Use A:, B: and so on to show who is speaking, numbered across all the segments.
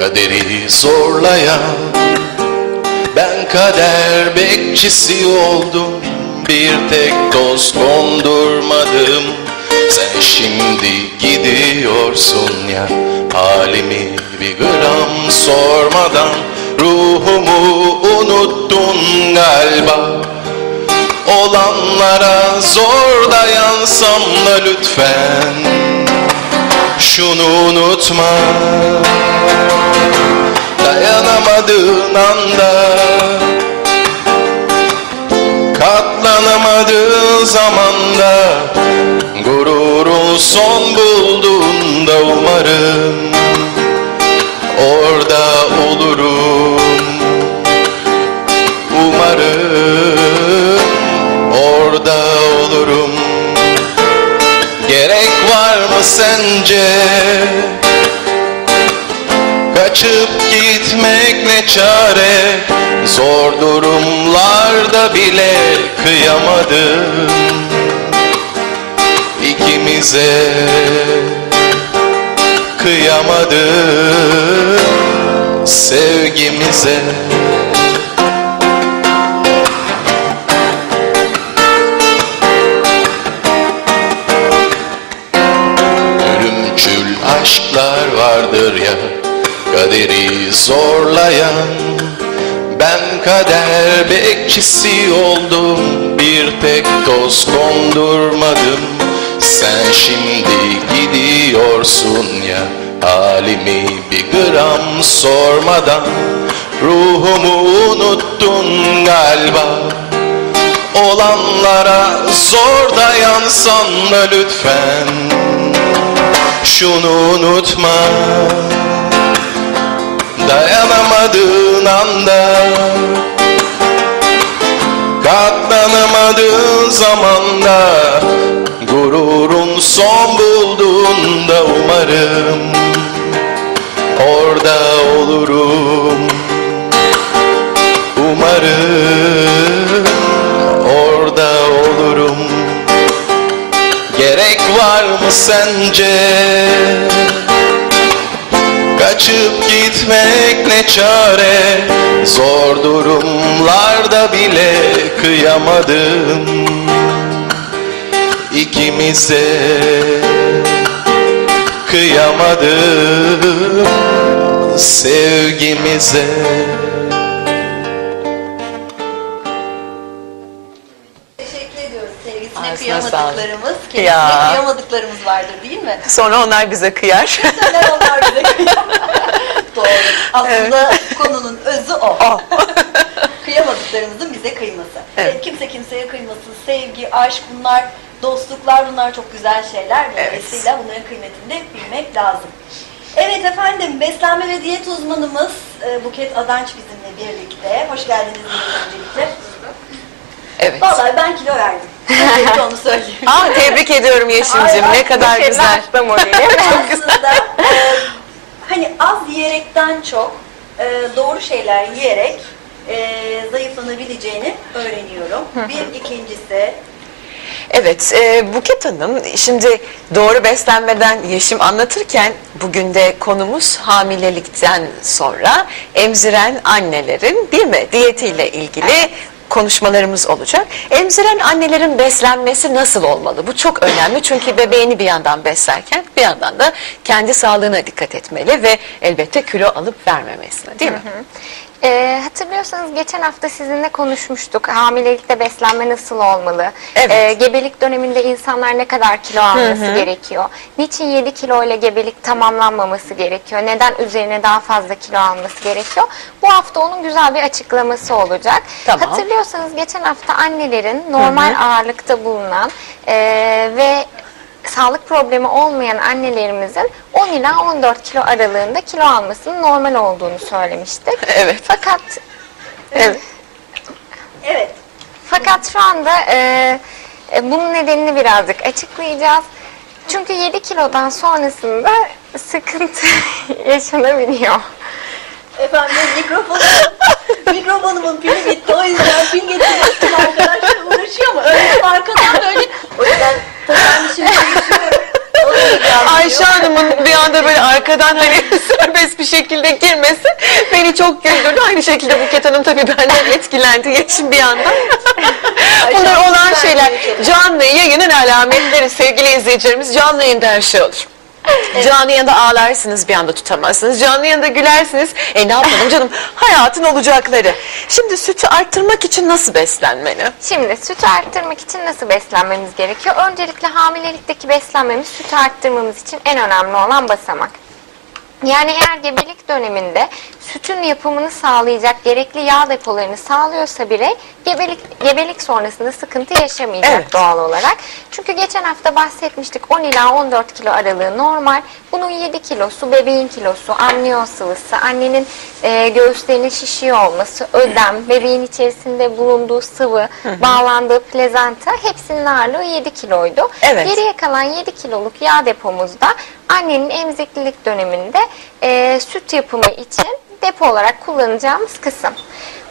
A: kaderi zorlayan Ben kader bekçisi oldum Bir tek dost kondurmadım. Sen şimdi gidiyorsun ya Halimi bir gram sormadan Ruhumu unuttun galiba. Olanlara zor dayansam da lütfen Şunu unutma Dayanamadığın anda Katlanamadığın zamanda Gururun son bulduğunda umarım Orada olurum. Umarım orada olurum. Gerek var mı sence Kaçıp gitmek ne çare? Zor durumlarda bile kıyamadım İkimize. Kıyamadım Sevgimize. Aşklar vardır ya Kaderi zorlayan Ben kader bekçisi oldum. Bir tek toz kondurmadım. Sen şimdi gidiyorsun ya Halimi bir gram sormadan. Ruhumu unuttun galiba. Olanlara zor dayansan da lütfen. Şunu unutma Dayanamadığın anda Katlanamadığın zamanda Gururun son bulduğunda umarım Orada olurum. Umarım orada olurum. Gerek var mı sence Kaçıp gitmek ne çare? Zor durumlarda bile kıyamadım. İkimize kıyamadım. Sevgimize
B: sağlık.
C: Kendisine
B: Ya.
C: kıyamadıklarımız vardır değil mi?
B: Sonra onlar bize kıyar.
C: Neden onlar bize kıyamaz? Doğru. Aslında konunun özü o.
B: O.
C: Kıyamadıklarımızın bize kıyması.
B: Evet.
C: Evet, Kimse kimseye kıymasın. Sevgi, aşk bunlar, dostluklar bunlar çok güzel şeyler. Dolayısıyla bunların kıymetini de bilmek lazım. Evet efendim, beslenme ve diyet uzmanımız e, Buket Adanç bizimle birlikte. Hoş geldiniz öncelikle.
B: Evet.
C: Vallahi ben kilo verdim. Öncelikle onu söyleyeyim.
B: Aa, tebrik ediyorum Yeşim'cim.
C: Ay,
B: Ne kadar
C: Buket,
B: güzel.
C: Aslında e, hani az yiyerekten çok e, doğru şeyler yiyerek e, zayıflanabileceğini öğreniyorum. Bir ikincisi
B: Evet, e, Buket Hanım şimdi doğru beslenmeden Yeşim anlatırken bugün de konumuz hamilelikten sonra emziren annelerin değil mi diyetiyle ilgili konuşmalarımız olacak. Emziren annelerin beslenmesi nasıl olmalı? Bu çok önemli çünkü bebeğini bir yandan beslerken bir yandan da kendi sağlığına dikkat etmeli ve elbette kilo alıp vermemesine değil mi?
D: Ee, hatırlıyorsanız geçen hafta sizinle konuşmuştuk. Hamilelikte beslenme nasıl olmalı?
B: Evet.
D: Ee, gebelik döneminde insanlar ne kadar kilo alması gerekiyor? Niçin 7 kilo ile gebelik tamamlanmaması gerekiyor? Neden üzerine daha fazla kilo alması gerekiyor? Bu hafta onun güzel bir açıklaması olacak.
B: Tamam.
D: Hatırlıyorsanız geçen hafta annelerin normal ağırlıkta bulunan e, ve sağlık problemi olmayan annelerimizin 10 ila 14 kilo aralığında kilo almasının normal olduğunu söylemiştik.
B: Evet.
D: Fakat
B: Evet.
C: evet
D: fakat şu anda e, e, bunun nedenini birazcık açıklayacağız. Çünkü 7 kilodan sonrasında sıkıntı yaşanabiliyor.
C: efendim mikrofonu mikrofonumun pili bitti o yüzden pil getirmek için arkadaşlar uğraşıyor ama öyle arkadan böyle o yüzden tabii ben şimdi konuşuyorum. O da biraz
B: Ayşe
C: diyor.
B: Hanım'ın bir anda böyle arkadan hani serbest bir şekilde girmesi beni çok güldürdü. Aynı şekilde Buket Hanım tabii benden etkilendi. Yeşim bir yandan. Bunlar olan şeyler. Canlı yayının alametleri sevgili izleyicilerimiz. Canlı yayında her şey olur. Canlı yayında ağlarsınız bir anda tutamazsınız. Canlı yayında gülersiniz. E ne yapalım canım hayatın olacakları. Şimdi sütü arttırmak için nasıl beslenmeli?
D: Şimdi sütü arttırmak için nasıl beslenmemiz gerekiyor? Öncelikle hamilelikteki beslenmemiz sütü arttırmamız için en önemli olan basamak. Yani eğer gebelik döneminde sütün yapımını sağlayacak gerekli yağ depolarını sağlıyorsa birey gebelik, gebelik sonrasında sıkıntı yaşamayacak
B: Evet.
D: doğal olarak. Çünkü geçen hafta bahsetmiştik 10 ila 14 kilo aralığı normal. Bunun 7 kilosu bebeğin kilosu, amniyon sıvısı, annenin e, göğüslerinin şişiyor olması, ödem, bebeğin içerisinde bulunduğu sıvı, bağlandığı plezanta hepsinin ağırlığı 7 kiloydu.
B: Evet.
D: Geriye kalan 7 kiloluk yağ depomuzda annenin emziklilik döneminde e, süt yapımı için depo olarak kullanacağımız kısım.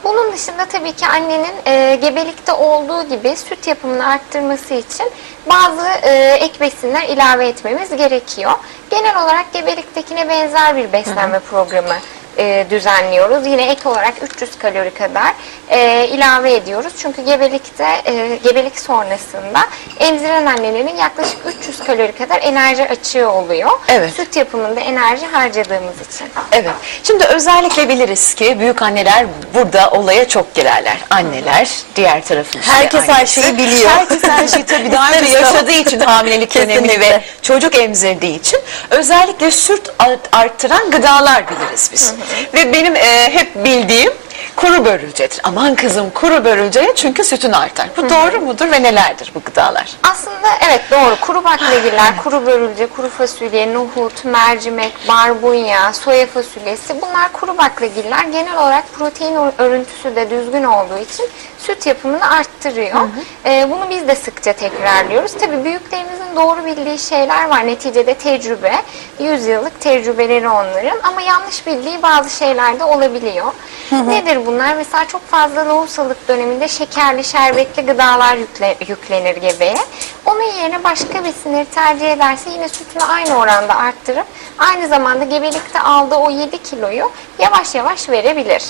D: Bunun dışında tabii ki annenin e, gebelikte olduğu gibi süt yapımını arttırması için bazı e, ek besinler ilave etmemiz gerekiyor. Genel olarak gebeliktekine benzer bir beslenme programı e, düzenliyoruz. Yine ek olarak 300 kalori kadar e, ilave ediyoruz. Çünkü gebelikte e, gebelik sonrasında emziren annelerin yaklaşık 300 kalori kadar enerji açığı oluyor.
B: Evet.
D: Süt yapımında enerji harcadığımız için.
B: Evet. Şimdi özellikle biliriz ki büyük anneler burada olaya çok girerler. Anneler, diğer tarafın işte
C: Herkes her şeyi biliyor.
B: Herkes her şeyi tabii daha önce yaşadığı için hamilelik dönemini ve çocuk emzirdiği için özellikle süt art- arttıran gıdalar biliriz biz. Ve benim e, hep bildiğim kuru börülcedir. Aman kızım kuru börülceye çünkü sütün artar. Bu doğru mudur ve nelerdir bu gıdalar?
D: Aslında evet doğru. Kuru baklagiller, kuru börülce, kuru fasulye, nohut, mercimek, barbunya, soya fasulyesi bunlar kuru baklagiller. Genel olarak protein örüntüsü de düzgün olduğu için süt yapımını arttırıyor. Ee, bunu biz de sıkça tekrarlıyoruz. Tabii büyüklerimizin doğru bildiği şeyler var. Neticede tecrübe, 100 yıllık tecrübeleri onların ama yanlış bildiği bazı şeyler de olabiliyor. Nedir bunlar? Mesela çok fazla lohusalık döneminde şekerli, şerbetli gıdalar yükle- yüklenir gebeye. Onun yerine başka besinleri tercih ederse yine sütünü aynı oranda arttırıp aynı zamanda gebelikte aldığı o 7 kiloyu yavaş yavaş verebilir.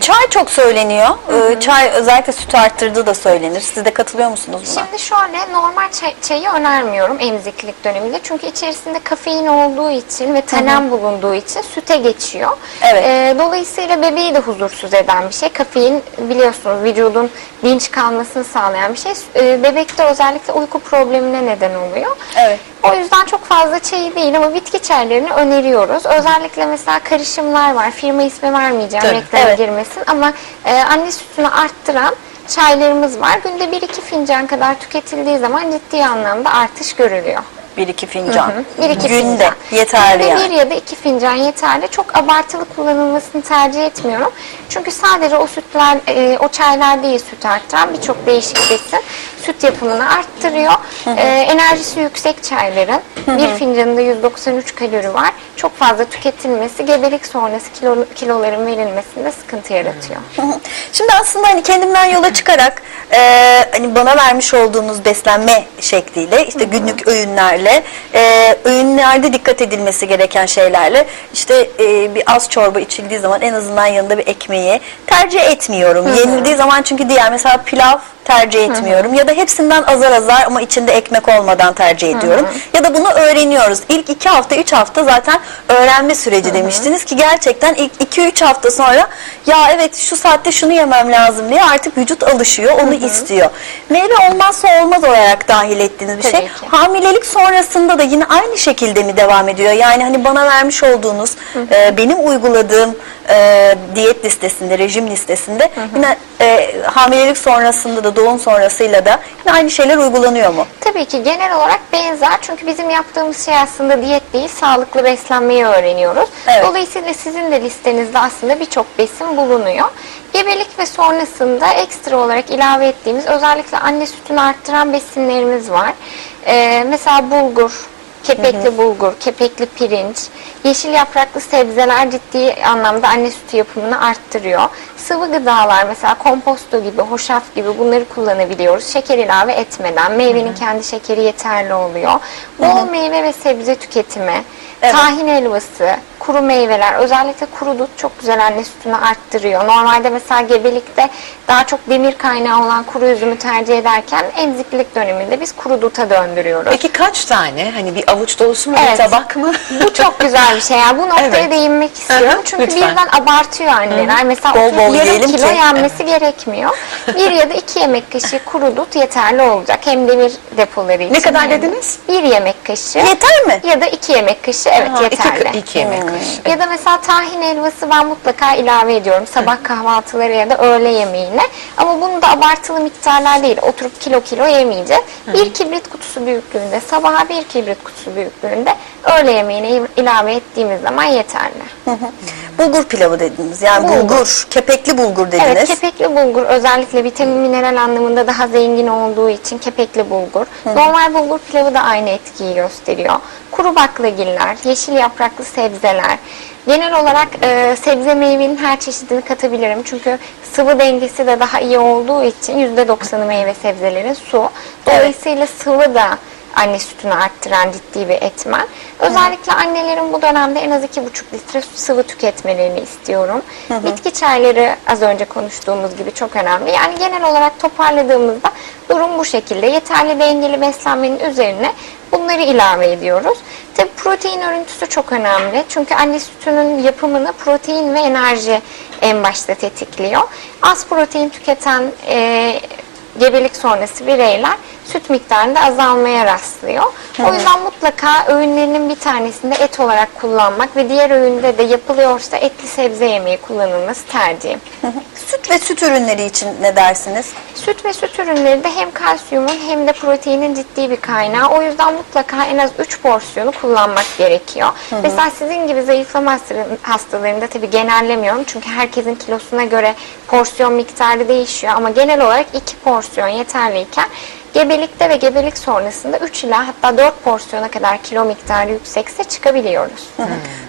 C: Çay çok söyleniyor. Ee, Çay özellikle sütü arttırdığı da söylenir. Siz de katılıyor musunuz buna?
D: Şimdi şöyle normal çay- çayı önermiyorum emziklik döneminde. Çünkü içerisinde kafein olduğu için ve tanen bulunduğu için süte geçiyor.
C: Evet.
D: Ee, dolayısıyla bebeği de huzursuz eden bir şey. Kafein biliyorsunuz vücudun dinç kalmasını sağlayan bir şey. Ee, bebekte özellikle uyku problemine neden oluyor.
C: Evet.
D: O yüzden çok fazla çayı değil ama bitki çaylarını öneriyoruz. Özellikle mesela karışımlar var. Firma ismi vermeyeceğim
B: Tabii.
D: reklama
C: Evet.
D: girmesin ama e, anne sütünü arttıran çaylarımız var. Günde 1-2 fincan kadar tüketildiği zaman ciddi anlamda artış görülüyor.
C: Bir iki fincan.
D: Bir iki
C: Günde
D: fincan.
C: yeterli
D: Günde
C: yani.
D: bir ya da iki fincan yeterli. Çok abartılı kullanılmasını tercih etmiyorum. Çünkü sadece o sütler, e, o çaylar değil süt arttıran birçok değişik besin süt yapımını arttırıyor. E, enerjisi yüksek çayların bir fincanında 193 kalori var. Çok fazla tüketilmesi gebelik sonrası kilo, kiloların verilmesinde sıkıntı yaratıyor.
C: Şimdi aslında hani kendimden yola çıkarak e, hani bana vermiş olduğunuz beslenme şekliyle işte günlük öğünlerle e, öğünlerde dikkat edilmesi gereken şeylerle işte e, bir az çorba içildiği zaman en azından yanında bir ekmeği tercih etmiyorum. Yenildiği zaman çünkü diğer mesela pilav tercih etmiyorum ya da hepsinden azar azar ama içinde ekmek olmadan tercih ediyorum. Ya da bunu öğreniyoruz. İlk iki hafta, üç hafta zaten öğrenme süreci demiştiniz ki gerçekten ilk iki üç hafta sonra ya evet şu saatte şunu yemem lazım diye artık vücut alışıyor, onu istiyor. Meyve olmazsa olmaz olarak dahil ettiğiniz bir
D: Tabii
C: şey.
D: ki.
C: Hamilelik sonrasında da yine aynı şekilde mi devam ediyor? Yani hani bana vermiş olduğunuz, e, benim uyguladığım e, diyet listesinde, rejim listesinde yine e, hamilelik sonrasında da doğum sonrasıyla da yine aynı şeyler uygulanıyor mu?
D: Tabii ki genel olarak benzer çünkü bizim yaptığımız şey aslında diyet değil, sağlıklı beslenmeyi öğreniyoruz.
C: Evet.
D: Dolayısıyla sizin de listenizde aslında birçok besin bulunuyor. Gebelik ve sonrasında ekstra olarak ilave ettiğimiz özellikle anne sütünü arttıran besinlerimiz var. Ee, mesela bulgur, kepekli bulgur, kepekli pirinç, yeşil yapraklı sebzeler ciddi anlamda anne sütü yapımını arttırıyor. Sıvı gıdalar mesela komposto gibi, hoşaf gibi bunları kullanabiliyoruz. Şeker ilave etmeden meyvenin kendi şekeri yeterli oluyor. Bol meyve ve sebze tüketimi, tahin helvası, kuru meyveler, özellikle kuru dut çok güzel anne sütünü arttırıyor. Normalde mesela gebelikte daha çok demir kaynağı olan kuru üzümü tercih ederken emziklilik döneminde biz kuru duta döndürüyoruz.
B: Peki kaç tane? Hani bir avuç dolusu mu,
D: Evet.
B: bir tabak mı?
D: Bu çok güzel bir şey. Yani bu noktaya
B: Evet.
D: değinmek istiyorum. Çünkü
B: lütfen.
D: birden abartıyor anneler. Mesela
C: Bol bol
D: yarım
C: yiyelim
D: kilo
C: ki.
D: yenmesi gerekmiyor. Bir ya da iki yemek kaşığı kuru dut yeterli olacak. Hem demir depoları için.
B: kadar
D: hem de-
B: dediniz?
D: Bir yemek kaşığı.
C: Yeter mi?
D: Ya da iki yemek kaşığı evet
B: Ha, iki,
D: yeterli.
B: iki yemek kaşığı.
D: Ya da mesela tahin helvası ben mutlaka ilave ediyorum. Sabah kahvaltıları ya da öğle yemeğine. Ama bunu da abartılı miktarlar değil. Oturup kilo kilo yemeyeceğiz. Bir kibrit kutusu büyüklüğünde, sabaha bir kibrit kutusu büyüklüğünde öğle yemeğine il- ilave ettiğimiz zaman yeterli.
C: Bulgur pilavı dediniz. Yani
D: Bulgur.
C: bulgur, kepekli bulgur dediniz.
D: Evet, kepekli bulgur özellikle vitamin mineral anlamında daha zengin olduğu için kepekli bulgur. Normal bulgur pilavı da aynı etkiyi gösteriyor. Kuru baklagiller, yeşil yapraklı sebzeler. Genel olarak e, sebze meyvenin her çeşidini katabilirim. Çünkü sıvı dengesi de daha iyi olduğu için %90'ı meyve sebzelerin su. Dolayısıyla sıvı da anne sütünü arttıran ciddi bir etmen. Özellikle annelerin bu dönemde en az 2,5 litre sıvı tüketmelerini istiyorum. Bitki çayları az önce konuştuğumuz gibi çok önemli. Yani genel olarak toparladığımızda durum bu şekilde. Yeterli dengeli beslenmenin üzerine bunları ilave ediyoruz. Tabi protein örüntüsü çok önemli. Çünkü anne sütünün yapımını protein ve enerji en başta tetikliyor. Az protein tüketen e, gebelik sonrası bireyler süt miktarında azalmaya rastlıyor. O yüzden mutlaka öğünlerinin bir tanesinde et olarak kullanmak ve diğer öğünde de yapılıyorsa etli sebze yemeği kullanılması tercihim.
C: Süt ve süt ürünleri için ne dersiniz?
D: Süt ve süt ürünleri de hem kalsiyumun hem de proteinin ciddi bir kaynağı. O yüzden mutlaka en az 3 porsiyonu kullanmak gerekiyor. Mesela sizin gibi zayıflama hastaları- hastalarında tabii genellemiyorum. Çünkü herkesin kilosuna göre porsiyon miktarı değişiyor. Ama genel olarak 2 porsiyon yeterliyken gebelikte ve gebelik sonrasında 3 ila hatta 4 porsiyona kadar kilo miktarı yüksekse çıkabiliyoruz.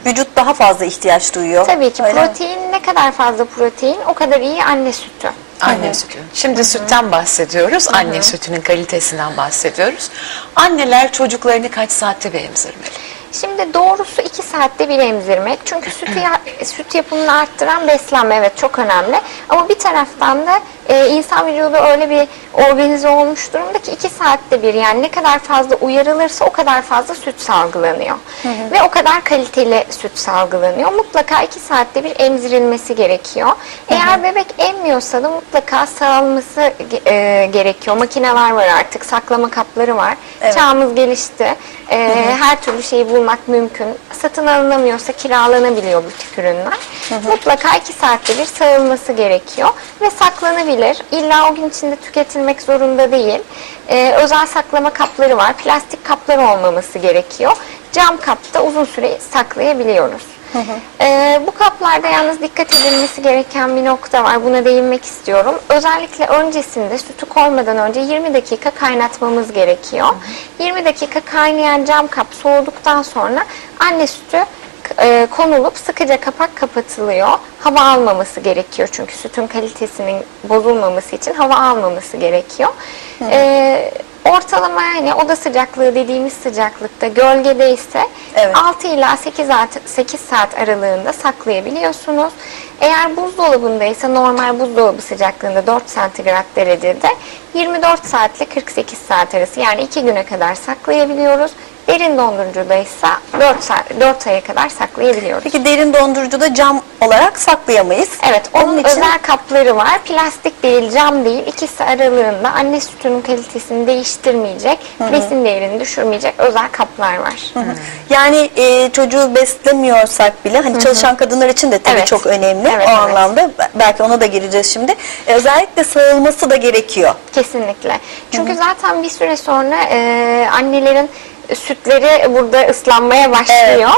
C: Vücut daha fazla ihtiyaç duyuyor.
D: Tabii ki
C: Öyle mi?
D: protein ne kadar fazla protein o kadar iyi anne sütü.
B: Anne sütü. Şimdi sütten bahsediyoruz. Anne sütünün kalitesinden bahsediyoruz. Anneler çocuklarını kaç saatte bir emzirmeli?
D: Şimdi doğrusu 2 saatte bir emzirmek. Çünkü sütü ya- süt yapımını arttıran beslenme evet çok önemli. Ama bir taraftan da e, insan vücudu öyle bir organize olmuş durumda ki 2 saatte bir yani ne kadar fazla uyarılırsa o kadar fazla süt salgılanıyor. Ve o kadar kaliteli süt salgılanıyor. Mutlaka 2 saatte bir emzirilmesi gerekiyor. Eğer bebek emmiyorsa da mutlaka sağılması e, gerekiyor. Makineler var artık, saklama kapları var.
C: Evet.
D: Çağımız gelişti. E, her türlü şeyi bulmak mümkün. Satın alınamıyorsa kiralanabiliyor bu tip ürünler. Mutlaka 2 saatte bir sağılması gerekiyor ve saklanabilir. İlla o gün içinde tüketilmek zorunda değil. E, özel saklama kapları var. Plastik kaplar olmaması gerekiyor. Cam kapta uzun süre saklayabiliyoruz. Ee, bu kaplarda yalnız dikkat edilmesi gereken bir nokta var. Buna değinmek istiyorum. Özellikle öncesinde sütü koymadan önce 20 dakika kaynatmamız gerekiyor. 20 dakika kaynayan cam kap soğuduktan sonra anne sütü e, konulup sıkıca kapak kapatılıyor. Hava almaması gerekiyor çünkü sütün kalitesinin bozulmaması için hava almaması gerekiyor. Ee, ortalama yani oda sıcaklığı dediğimiz sıcaklıkta gölgede ise
C: Evet.
D: 6 ila 8 saat, 8 saat aralığında saklayabiliyorsunuz. Eğer buzdolabındaysa normal buzdolabı sıcaklığında 4 santigrat derecede 24 saatle 48 saat arası yani 2 güne kadar saklayabiliyoruz. Derin dondurucudaysa 4, saat, 4 aya kadar saklayabiliyoruz.
C: Peki derin dondurucuda cam olarak saklayamayız.
D: Evet, onun,
C: Onun için
D: özel kapları var. Plastik değil, cam değil. İkisi aralığında anne sütünün kalitesini değiştirmeyecek, besin değerini düşürmeyecek özel kaplar var.
C: yani e, çocuğu beslemiyorsak bile hani çalışan kadınlar için de tabii
D: Evet.
C: çok önemli
D: Evet,
C: o
D: evet.
C: anlamda. Belki ona da gireceğiz şimdi. E, özellikle sağılması da gerekiyor.
D: Kesinlikle. Çünkü zaten bir süre sonra e, annelerin sütleri burada ıslanmaya başlıyor.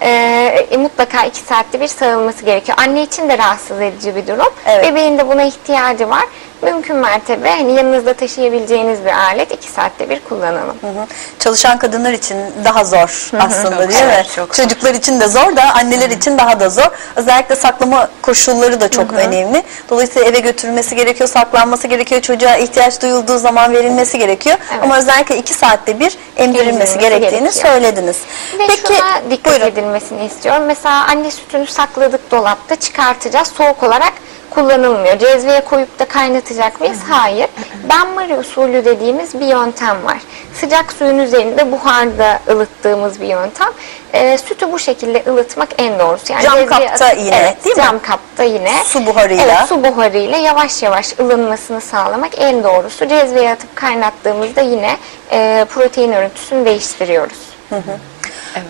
D: E, mutlaka iki saatte bir sağılması gerekiyor. Anne için de rahatsız edici bir durum.
C: Evet.
D: Bebeğin de buna ihtiyacı var. Mümkün mertebe hani yanınızda taşıyabileceğiniz bir alet iki saatte bir kullanalım.
C: Hı hı. Çalışan kadınlar için daha zor aslında
B: Çok
C: değil
B: zor,
C: mi?
B: çok zor.
C: Çocuklar için de zor da anneler için daha da zor. Özellikle saklama koşulları da çok önemli. Dolayısıyla eve götürülmesi gerekiyor, saklanması gerekiyor, çocuğa ihtiyaç duyulduğu zaman verilmesi gerekiyor.
D: Evet.
C: Ama özellikle iki saatte bir emdirilmesi
D: Emdirilmesi
C: gerektiğini
D: gerekiyor.
C: söylediniz.
D: Ve şuna dikkat
C: buyurun.
D: edilmesi edilmesini istiyorum. Mesela anne sütünü sakladık dolapta çıkartacağız. Soğuk olarak kullanılmıyor. Cezveye koyup da kaynatacak mıyız? Hayır. Benmari usulü dediğimiz bir yöntem var. Sıcak suyun üzerinde buharda ılıttığımız bir yöntem. Ee, sütü bu şekilde ılıtmak en doğrusu. Yani
C: Cam
D: cezveye
C: kapta yine,
D: evet,
C: değil mi?
D: Cam kapta yine.
C: Su buharıyla.
D: Evet, su buharıyla yavaş yavaş ılınmasını sağlamak en doğrusu. Cezveye atıp kaynattığımızda yine e, protein örüntüsünü değiştiriyoruz.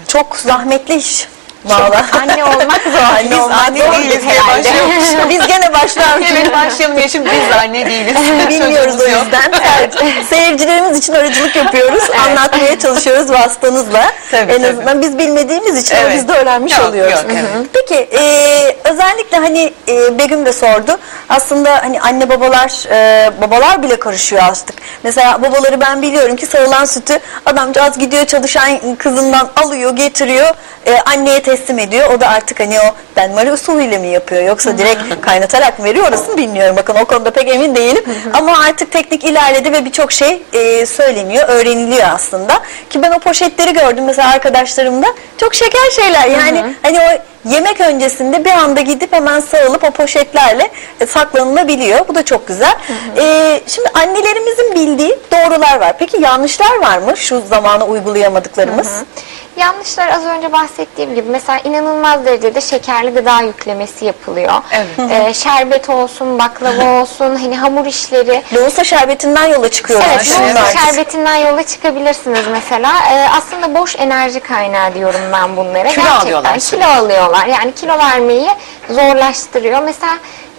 C: Çok zahmetli iş. Valla.
D: Anne olmak zor.
C: Anne
B: Biz
C: olmak
B: anne
C: zor
B: değiliz diye başlıyoruz.
C: Biz gene başlarız.
B: Evet başlayalım Yeşim biz anne değiliz.
C: Bilmiyoruz o yüzden. Evet. Seyircilerimiz için aracılık yapıyoruz. Anlatmaya çalışıyoruz vasıtanızla.
B: Tabii,
C: en
B: tabii.
C: azından biz bilmediğimiz için
B: Evet.
C: biz de öğrenmiş
B: Yok,
C: oluyoruz.
B: yok, evet.
C: Peki e, özellikle hani e, Begüm de sordu. Aslında hani anne babalar e, babalar bile karışıyor artık. Mesela babaları ben biliyorum ki sağılan sütü adamcağız gidiyor çalışan kızından alıyor getiriyor e, anneye teslim ediyor. O da artık hani o benmari usulüyle mi yapıyor yoksa direkt kaynatarak mı veriyor orasını bilmiyorum. Bakın o konuda pek emin değilim. Ama artık teknik ilerledi ve birçok şey e, söyleniyor, öğreniliyor aslında. Ki ben o poşetleri gördüm mesela arkadaşlarımda. Çok şeker şeyler yani hani o yemek öncesinde bir anda gidip hemen sağılıp o poşetlerle e, saklanılabiliyor. Bu da çok güzel. E, şimdi annelerimizin bildiği doğrular var. Peki yanlışlar var mı şu zamana uygulayamadıklarımız?
D: Yanlışlar az önce bahsettiğim gibi mesela inanılmaz derecede şekerli gıda yüklemesi yapılıyor.
B: Evet.
D: Ee, şerbet olsun, baklava olsun, hani hamur işleri.
C: Loğusa şerbetinden yola çıkıyorlar.
D: Evet,
C: şimdi artık.
D: şerbetinden yola çıkabilirsiniz mesela. Ee, aslında boş enerji kaynağı diyorum ben bunlara.
B: Kilo
D: Gerçekten
B: alıyorlar
D: Kilo alıyorlar. Yani kilo vermeyi zorlaştırıyor. Mesela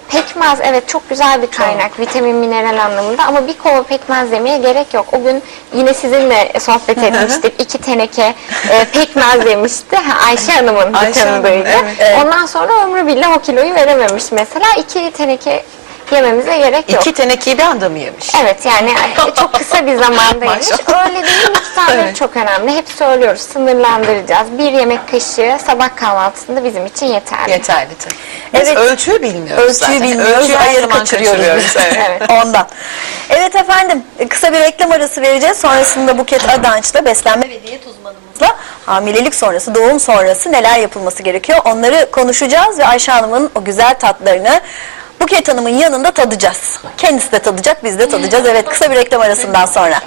D: pekmez evet çok güzel bir kaynak vitamin mineral anlamında ama bir kova pekmez yemeye gerek yok. O gün yine sizinle sohbet etmiştik. iki teneke e, pekmez yemişti. Ha, Ayşe Hanım'ın bir
B: Ayşe Hanım,
D: tanıdığıydı.
B: evet.
D: Ondan sonra ömrü billah o kiloyu verememiş mesela. iki teneke yememize gerek yok.
B: İki tenekeyi bir anda mı yemiş?
D: Evet yani çok kısa bir zamanda yemiş. Öyle değil miktarları
B: Evet.
D: çok önemli. Hep söylüyoruz sınırlandıracağız. Bir yemek kaşığı sabah kahvaltısında bizim için yeterli.
B: Yeterli tabii. Biz
C: Evet.
B: ölçüyü bilmiyoruz
C: Ölçüyü
B: zaten.
C: bilmiyoruz,
B: Ölçüyü
C: ayarı kaçırıyoruz.
B: kaçırıyoruz. Evet.
D: Evet.
C: Ondan. Evet efendim kısa bir reklam arası vereceğiz. Sonrasında Buket Adanç'la beslenme ve diyet uzmanımızla hamilelik sonrası, doğum sonrası neler yapılması gerekiyor onları konuşacağız ve Ayşe Hanım'ın o güzel tatlarını Buket Hanım'ın yanında tadacağız. Kendisi de tadacak, biz de tadacağız. Evet kısa bir reklam arasından sonra.